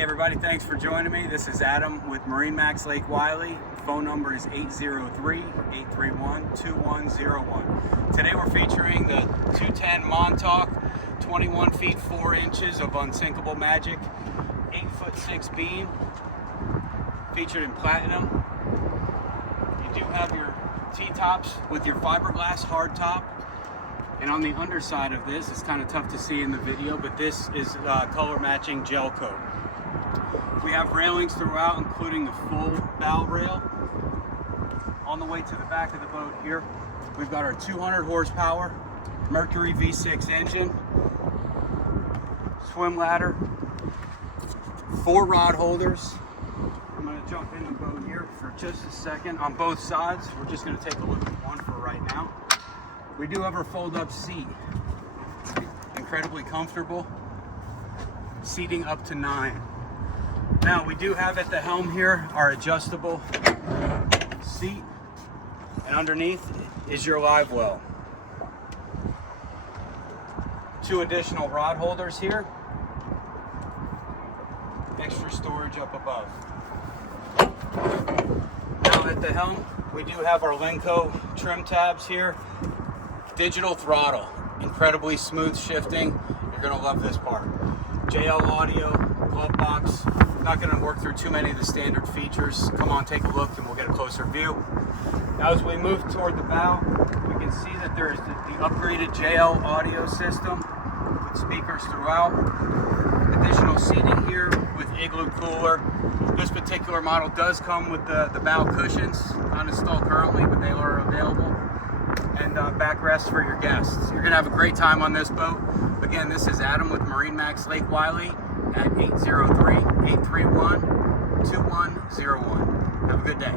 Hey everybody, thanks for joining me. This is Adam with MarineMax Lake Wylie. Phone number is 803-831-2101. Today we're featuring the 210 Montauk, 21 feet 4 inches of unsinkable magic, 8'6" beam, featured in platinum. You do have your T-tops with your fiberglass hard top. And on the underside of this, it's kind of tough to see in the video, but this is color matching gel coat. We have railings throughout, including the full bow rail. On the way to the back of the boat here, we've got our 200 horsepower Mercury V6 engine, swim ladder, 4 rod holders. I'm going to jump in the boat here for just a second on both sides. We're just going to take a look at one for right now. We do have our fold-up seat, incredibly comfortable, seating up to 9. Now we do have at the helm here our adjustable seat, and underneath is your live well. 2 additional rod holders here, extra storage up above. Now at the helm we do have our Lenco trim tabs here. Digital throttle, incredibly smooth shifting. You're gonna love this part. JL audio, glove box. Not gonna work through too many of the standard features. Come on, take a look and we'll get a closer view. Now as we move toward the bow, we can see that there is the upgraded JL audio system with speakers throughout. Additional seating here with igloo cooler. This particular model does come with the bow cushions, not installed currently, but they are available. And backrests for your guests. You're gonna have a great time on this boat. Again, this is Adam with MarineMax Lake Wylie at 803-831-2101. Have a good day.